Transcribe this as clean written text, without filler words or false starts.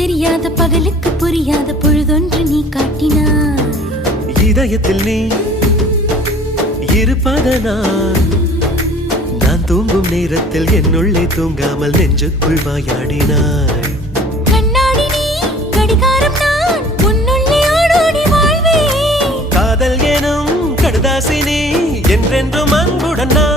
தெரியாத பகலுக்கு புரியாத பொழுதொன்று நீ காட்டினாய். இதயத்தில் நீ இருப்பதனால் நான் தூங்கும் நேரத்தில் என்னுள்ளே தூங்காமல் நெஞ்சுக்குள் வாயாடினாய். கண்ணாடி நீ கடிகாரம் நான் உன்னுள்ளே ஓடோடி வாழ்வே. காதல் எனும் கடுதாசி நீ என்றென்றும் அன்புடன் நான்